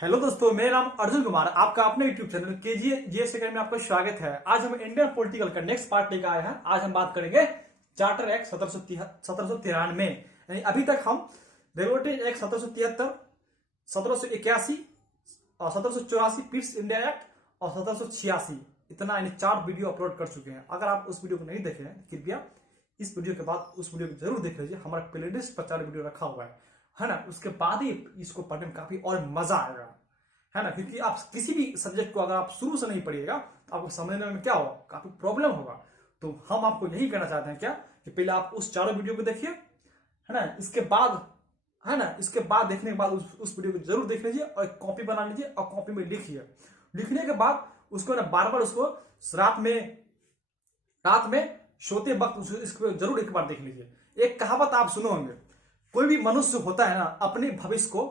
Hello दोस्तों, मेरा नाम अर्जुन कुमार, आपका अपने यूट्यूब चैनल केजीएस अकेडमी में आपका स्वागत है। आज हम इंडियन पॉलिटिकल का नेक्स्ट पार्ट लेकर आए हैं। आज हम बात करेंगे चार्टर एक्ट 1793। यानी अभी तक हम रेगुलेटरी एक्ट 1773, 1781 और 1784, पिट्स इंडिया एक्ट और 1786, इतना यानी 4 वीडियो अपलोड कर चुके हैं। अगर आप उस वीडियो को नहीं देखे हैं, कृपया इस वीडियो के बाद उस वीडियो को जरूर देख लीजिए। हमारा प्लेलिस्ट पर 4 वीडियो रखा हुआ है ना। उसके बाद ही इसको पढ़ने में काफी और मजा आएगा, है ना। क्योंकि आप किसी भी सब्जेक्ट को अगर आप शुरू से नहीं पढ़िएगा तो आपको समझने में क्या होगा, काफी प्रॉब्लम होगा। तो हम आपको यही कहना चाहते हैं क्या कि पहले आप उस 4 वीडियो को देखिए, है ना। इसके बाद, है ना, इसके बाद देखने के बाद उस वीडियो को जरूर देख लीजिए और एक कॉपी बना लीजिए और कॉपी में लिखिए। लिखने के बाद उसको ना बार बार उसको रात में सोते वक्त इसको जरूर एक बार देख लीजिए। एक कहावत आप सुने होंगे, कोई भी मनुष्य होता है ना, अपने भविष्य को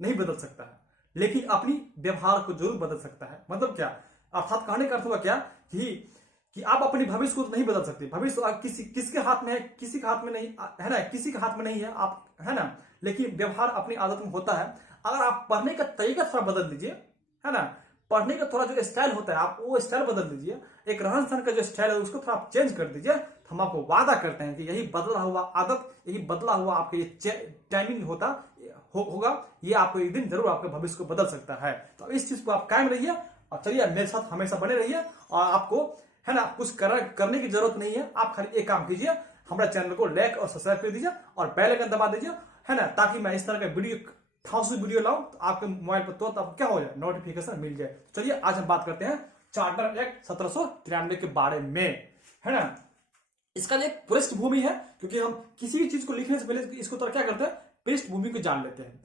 नहीं बदल सकता है, लेकिन अपनी व्यवहार को जरूर बदल सकता है। मतलब क्या, अर्थात कहने का अर्थ हुआ क्या कि आप अपने भविष्य को नहीं बदल सकते। भविष्य किसके हाथ में है, किसी के हाथ में नहीं, है ना, किसी के हाथ में नहीं है आप, है ना। लेकिन व्यवहार अपनी आदत में होता है। अगर आप पढ़ने का तरीका थोड़ा बदल दीजिए, है ना, पढ़ने का थोड़ा जो स्टाइल होता है आप वो स्टाइल बदल दीजिए, एक रहन सहन का जो स्टाइल है उसको थोड़ा आप चेंज कर दीजिए, तो हम आपको वादा करते हैं कि यही बदला हुआ आदत, यही बदला हुआ आपके ये टाइमिंग होगा, ये आपको एक दिन जरूर आपके भविष्य को बदल सकता है। तो इस चीज को आप कायम रहिए और चलिए मेरे साथ हमेशा बने रहिए। और आपको, है ना, कुछ करने की जरूरत नहीं है। आप खाली एक काम कीजिए, हमारे चैनल को लाइक और सब्सक्राइब कर दीजिए और बेल आइकन दबा दीजिए, है ना, ताकि मैं इस तरह का वीडियो लाऊं तो आपके मोबाइल पर तुरंत आपको क्या हो जाए, नोटिफिकेशन मिल जाए। चलिए आज हम बात करते हैं चार्टर एक्ट 1793 के बारे में, है ना। इसका एक पृष्ठभूमि है, क्योंकि हम किसी भी चीज को लिखने से पहले इसको तो क्या करते हैं, पृष्ठभूमि को जान लेते हैं।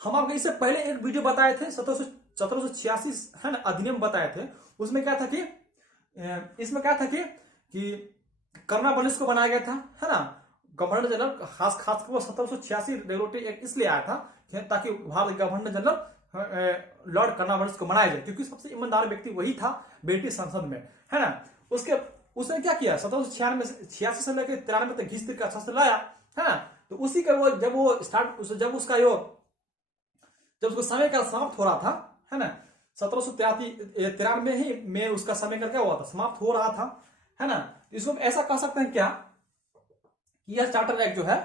हम आपको इससे पहले एक वीडियो बताए थे 1786, है ना, अधिनियम बताए थे। उसमें क्या था कि इसमें क्या था कि कर्नावालिस को बनाया गया था, है ना। गवर्नर जनरल खासकर वो 1786 रेगुलेटरी एक्ट इसलिए आया था ताकि भारत गवर्नर जनरल लॉर्ड कर्नावालिस को बनाया जाए, क्योंकि सबसे ईमानदार व्यक्ति वही था ब्रिटिश संसद में, है ना। उसने क्या किया, 1786 से लेकर 93 तक घिस का अच्छा से लाया, है ना। तो उसी का वो जब उसका समय का समाप्त हो रहा था, है ना, 1793 में उसका समय का क्या हुआ था, समाप्त हो रहा था, है ना। इसको ऐसा कह सकते हैं क्या, यह चार्टर एक्ट जो है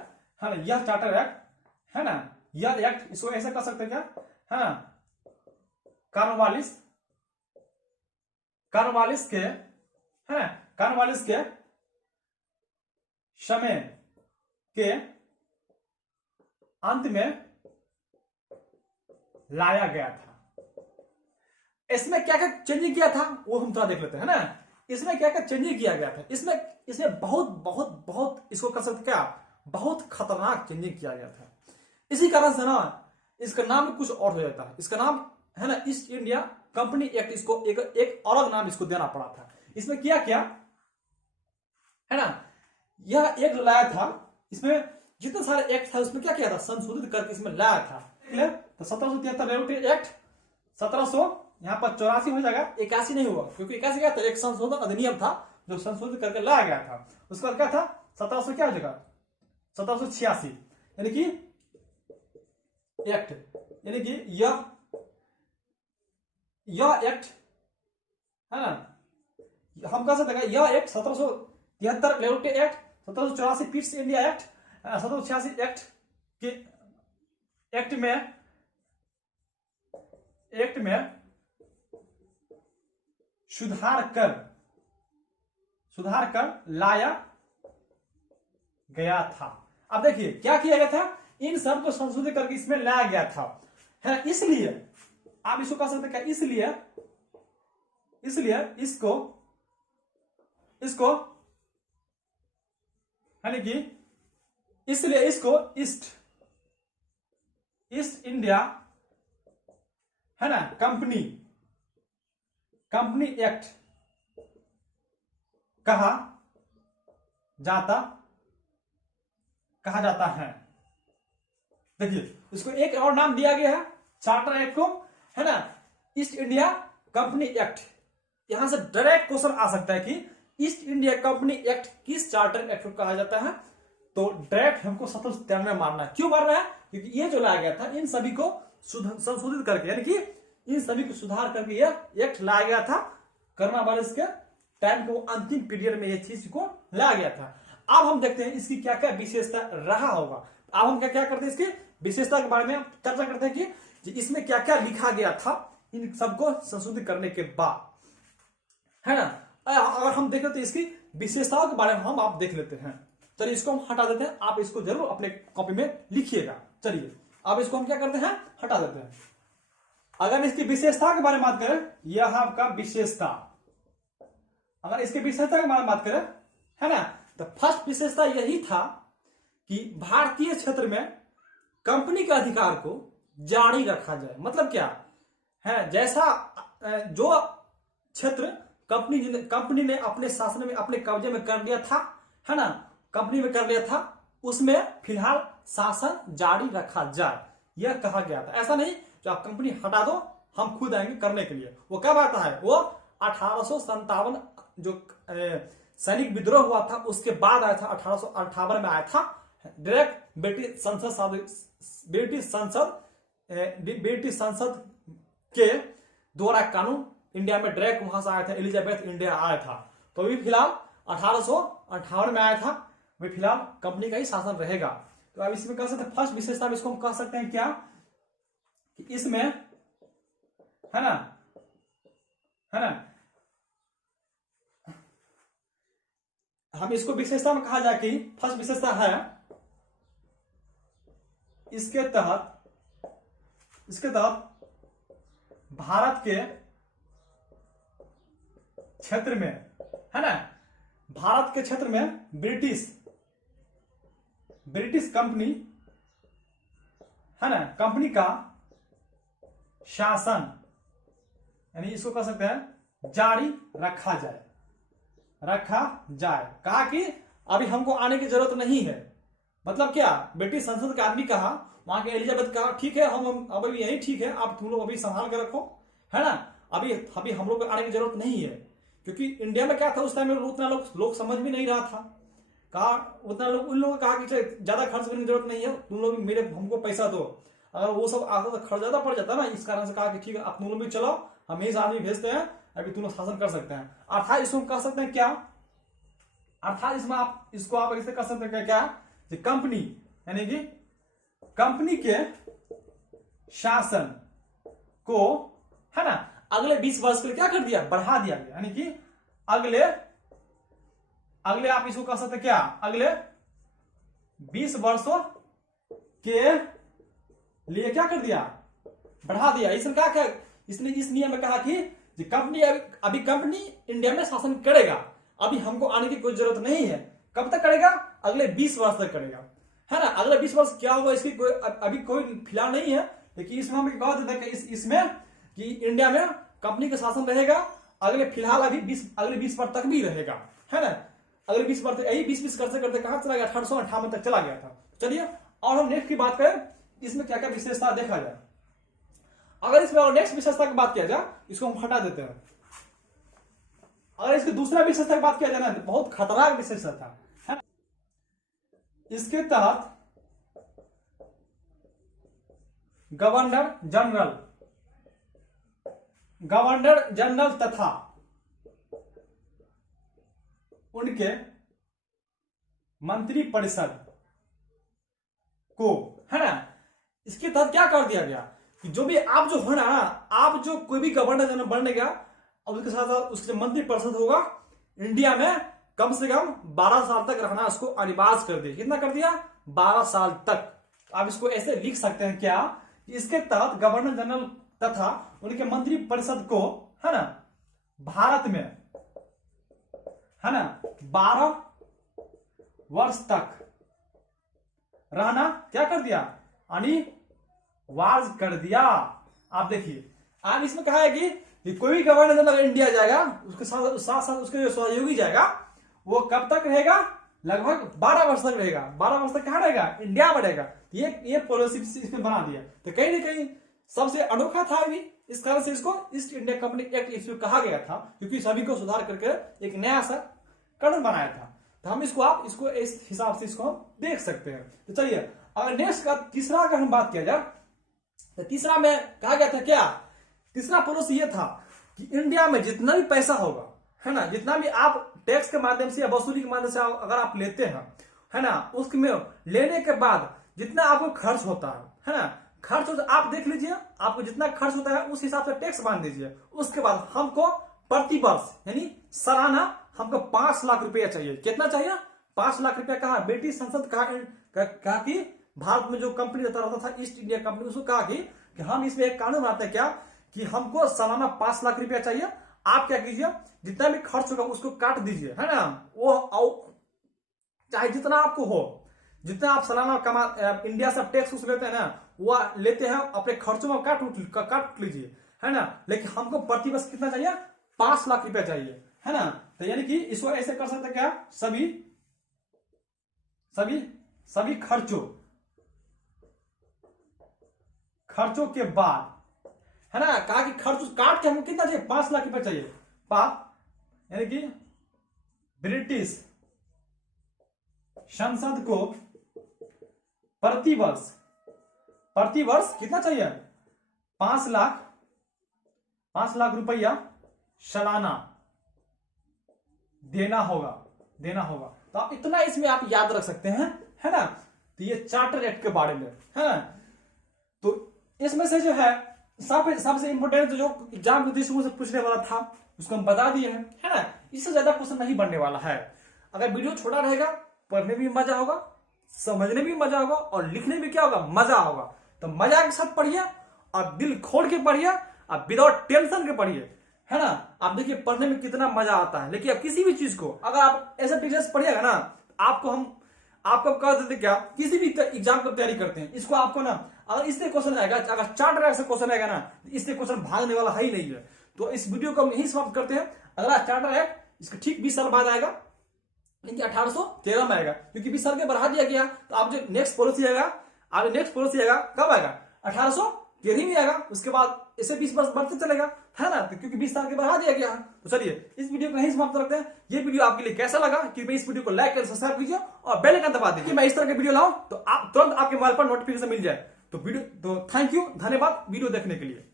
ना, यह चार्टर एक्ट, है ना, यह एक्ट, इसको ऐसा कह सकते हैं क्या, है ना, कॉर्नवालिस के, है ना, कॉर्नवालिस के समय के अंत में लाया गया था। इसमें क्या क्या चेंजिंग किया था वो हम थोड़ा देख लेते हैं, है ना। इसमें क्या क्या चेंजिंग किया गया था, इसमें बहुत बहुत बहुत, इसको कर सकते क्या, बहुत खतरनाक चेंजिंग किया गया था। इसी कारण से ना इसका नाम कुछ और हो जाता है। इसका नाम, है ना, ईस्ट इंडिया कंपनी एक्ट, इसको एक अलग नाम इसको देना पड़ा था। इसमें किया क्या, है ना, यह एक लाया था, इसमें जितने सारे एक्ट था उसमें क्या किया था, संशोधित करके इसमें लाया था। तो 1773 रेगुलेटरी एक्ट 1700 यहाँ पर 84 हो जाएगा, 81 नहीं हुआ, क्योंकि 81 क्या था, एक संशोधन अधिनियम था जो संशोधित करके लाया गया था। उसके बाद क्या था, 1700 क्या हो जाएगा, 1786, यानी कि एक्ट, यानी कि यह एक्ट, है ना, हम कह सकते हैं यह act 1773 regulatory act, 1784 Pitt's India act, 1786 act के एक्ट में सुधार कर लाया गया था। अब देखिए क्या किया गया था, इन सब को संशोधित करके इसमें लाया गया था, है। इसलिए आप इसको कह सकते हैं क्या, इसलिए इसको यानी कि इसलिए इसको ईस्ट इंडिया, है ना, कंपनी एक्ट कहा जाता है। देखिए इसको एक और नाम दिया गया है चार्टर एक्ट को, है ना, ईस्ट इंडिया कंपनी एक्ट। यहां से डायरेक्ट क्वेश्चन आ सकता है कि ईस्ट इंडिया कंपनी एक्ट किस चार्टर एक्ट को कहा जाता है। तो डायरेक्ट हमको 1793 मारना है। क्यों मारना है? क्योंकि ये जो लाया गया था इन सभी को संशोधित करके, यानी कि इन सभी को सुधार करके यह एक्ट लाया गया था। कोरोना वायरस के टाइम को अंतिम पीरियड में यह चीज को लाया गया था। अब हम देखते हैं इसकी क्या क्या विशेषता रहा होगा। अब हम क्या क्या करते हैं, इसकी विशेषता के बारे में चर्चा करते हैं कि इसमें क्या क्या लिखा गया था इन सबको संशोधित करने के बाद, है ना। अगर हम देखें तो इसकी विशेषताओं के बारे में हम आप देख लेते हैं। चलिए इसको हम हटा देते हैं, आप इसको जरूर अपने कॉपी में लिखिएगा। चलिए अब इसको हम क्या करते हैं, हटा देते हैं। अगर इसकी विशेषता के बारे में बात करें, यह आपका विशेषता, अगर इसकी विशेषता के बारे में बात करें, है ना, तो फर्स्ट विशेषता यही था कि भारतीय क्षेत्र में कंपनी के अधिकार को जारी रखा जाए। मतलब क्या है, जैसा जो क्षेत्र कंपनी ने अपने शासन में, अपने कब्जे में कर लिया था, है ना, कंपनी में कर लिया था, उसमें फिलहाल शासन जारी रखा जाए, यह कहा गया था। ऐसा नहीं जो आप कंपनी हटा दो, हम खुद आएंगे करने के लिए। वो कब आता है, वो 1857 जो सैनिक विद्रोह हुआ था उसके बाद आया था, 1858 में आया था। डायरेक्ट ब्रिटिश संसद के द्वारा कानून इंडिया में डायरेक्ट वहां से आया था, एलिजाबेथ इंडिया आया था। तो अभी फिलहाल 1858 में आया था, वे फिलहाल कंपनी का ही शासन रहेगा। तो अब इसमें कह सकते हैं फर्स्ट विशेषता इसको हम कह सकते हैं क्या, कि इसमें, है ना, हम इसको विशेषता में कहा जाए कि फर्स्ट विशेषता है इसके तहत भारत के क्षेत्र में, है ना, भारत के क्षेत्र में ब्रिटिश कंपनी, है ना, कंपनी का शासन, यानी इसको कह सकते हैं जारी रखा जाए। कहा कि अभी हमको आने की जरूरत नहीं है। मतलब क्या, ब्रिटिश संसद का आदमी कहा, वहां के एलिजाबेथ कहा ठीक है, हम अभी यही ठीक है, आप तुम लोग अभी संभाल के रखो, है ना, अभी हम लोग को आने की जरूरत नहीं है। क्योंकि इंडिया में क्या था उस टाइम में, उतना लोग समझ भी नहीं रहा था। कहा उतना लोग, उन लोगों ने कहा कि ज्यादा खर्च करने की जरूरत नहीं है, तुम लोग हमको पैसा दो। अगर वो सब आता तो खर्च ज्यादा पड़ जाता ना, इस कारण से कहा कि ठीक है आप तुम लोग भी चलो, हम यही आदमी भेजते हैं, अभी तुम लोग शासन कर सकते हैं। अर्थात इसको हम कह सकते हैं क्या, अर्थात इसमें आप ऐसे कह सकते हैं क्या, कंपनी, यानी कि कंपनी के शासन को, है ना, अगले 20 वर्ष के लिए क्या कर दिया, बढ़ा दिया गया। यानी कि अगले आप इसको कह सकते हैं क्या, अगले 20 वर्षों के लिए क्या कर दिया, बढ़ा दिया। इसने क्या इसने इस नियम में कहा कि कंपनी अभी कंपनी इंडिया में शासन करेगा, अभी हमको आने की कोई जरूरत नहीं है। कब तक करेगा, अगले 20 वर्ष तक करेगा, है ना। अगले 20 वर्ष क्या होगा इसकी अभी कोई फिलहाल नहीं है, लेकिन इसमें हम कह देते हैं कि इसमें कि इंडिया में कंपनी का शासन रहेगा अगले 20 वर्ष तक भी रहेगा, है ना। अगले 20 वर्ष, यही 20 करते कहां चला गया, 1858 तक चला गया था। चलिए और हम नेक्स्ट की बात करें, इसमें क्या क्या विशेषता देखा जाए। अगर इसमें और नेक्स्ट विशेषता की बात किया जाए, इसको हम हटा देते हैं। अगर इसकी दूसरा विशेषता की बात किया जाए ना, बहुत खतरनाक विशेषता था, है। इसके तहत गवर्नर जनरल तथा उनके मंत्री परिषद को, है ना, इसके तहत क्या कर दिया गया कि जो भी आप जो हो ना, आप जो कोई भी गवर्नर जनरल बनेगा, और उसके साथ साथ उसके मंत्री परिषद होगा, इंडिया में कम से कम 12 साल तक रहना उसको अनिवार्य कर दिया। कितना कर दिया, 12 साल तक। आप इसको ऐसे लिख सकते हैं क्या, इसके तहत गवर्नर जनरल तथा उनके मंत्री परिषद को, है ना, भारत में, है ना, 12 वर्ष तक रहना क्या कर दिया, अनिवार्य कर दिया। आप देखिए आज इसमें कहा है कि कोई भी गवर्नर जनरल इंडिया जाएगा, उसके साथ उसके जो सहयोगी जाएगा, वो कब तक रहेगा, लगभग 12 वर्ष तक रहेगा। 12 वर्ष तक कहां रहेगा, इंडिया में रहेगा। ये पॉलिसी इसमें बना दिया, तो कहीं ना कहीं सबसे अनोखा था भी, इस कारण से इसको ईस्ट इंडिया कंपनी एक्ट इसमें कहा गया था, क्योंकि सभी को सुधार करके एक नया सा कानून बनाया था। तो हम इसको इस हिसाब से इसको हम देख सकते हैं। तो चलिए अगर नेक्स्ट का तीसरा अगर हम बात किया जाए, तो तीसरा में कहा गया था क्या, तीसरा पॉलिसी ये था कि इंडिया में जितना भी पैसा होगा, है ना, जितना भी आप टैक्स के माध्यम से या वसूली के माध्यम से अगर आप लेते हैं, है ना, उसमें लेने के बाद जितना आपको खर्च होता है ना, खर्च होता आप देख लीजिए, आपको जितना खर्च होता है उस हिसाब से टैक्स बांध दीजिए। उसके बाद हमको प्रति वर्ष यानी सालाना हमको 5 लाख रुपया चाहिए। कितना चाहिए? 5 लाख रुपया। कहा ब्रिटिश संसद कहा कि भारत में जो कंपनी रहता था ईस्ट इंडिया कंपनी, उसको कहा कि हम इसमें एक कानून बनाते हैं क्या कि हमको सालाना 5 लाख रुपया चाहिए। आप क्या कीजिए, जितना भी खर्च होगा उसको काट दीजिए, है ना, वो चाहे जितना आपको हो, जितना आप सालाना कमा इंडिया से टैक्स उस लेते हैं ना, वो लेते हैं अपने खर्चों में काट लीजिए, है ना, लेकिन हमको प्रति वर्ष कितना चाहिए? 5 लाख रुपया चाहिए, है ना। तो यानी कि इसको ऐसे कर सकते हैं क्या, सभी सभी सभी खर्चों के बाद, है ना, कहा कि खर्च काट के हमको कितना चाहिए? 5 लाख रुपया चाहिए। यानी कि ब्रिटिश संसद को प्रति वर्ष कितना चाहिए? 5 लाख रुपया सालाना देना होगा। तो आप इतना इसमें आप याद रख सकते हैं, है ना। तो ये चार्टर एक्ट के बारे में, है ना। तो इसमें से जो है सबसे इंपोर्टेंट जो एग्जाम के दृष्टिकोण से पूछने वाला था उसको हम बता दिए हैं, है ना। इससे ज्यादा क्वेश्चन नहीं बनने वाला है। अगर वीडियो छोटा रहेगा, पढ़ने में भी मजा होगा, समझने में भी मजा होगा और लिखने में क्या होगा? मजा होगा। तो मजा के साथ पढ़िए और दिल खोल के पढ़िए और विदाउट टेंशन के पढ़िए, है ना। आप देखिए पढ़ने में कितना मजा आता है। लेकिन किसी भी चीज को अगर आप ऐसे तरीके से पढ़िएगा ना, आपको कह देते क्या, किसी भी एग्जाम की तैयारी करते हैं, इसको आपको ना अगर इससे क्वेश्चन आएगा, अगर चार्टर एक्ट से क्वेश्चन आएगा ना, इससे क्वेश्चन भागने वाला है ही नहीं है। तो इस वीडियो को हम यही समाप्त करते हैं। अगला चार्टर एक्ट इसका ठीक 20 साल बाद आएगा, लेकिन 1813 में आएगा, क्योंकि 20 साल के बढ़ा दिया गया। तो आप जो नेक्स्ट पॉलिसी आएगा कब आएगा? 1813 में आएगा। उसके बाद इसे 20 वर्ष बढ़ते चलेगा, है ना, तो क्योंकि 20 साल के बढ़ा दिया गया है। तो चलिए इस वीडियो को यहीं समाप्त करते हैं। ये वीडियो आपके लिए कैसा लगा कि मैं इस वीडियो को लाइक कर सब्सक्राइब कीजिए और बेल आइकन दबा दीजिए। मैं इस तरह के वीडियो लाऊं तो आप तुरंत आपके मोबाइल पर नोटिफिकेशन मिल जाए। तो थैंक यू, धन्यवाद वीडियो देखने के लिए।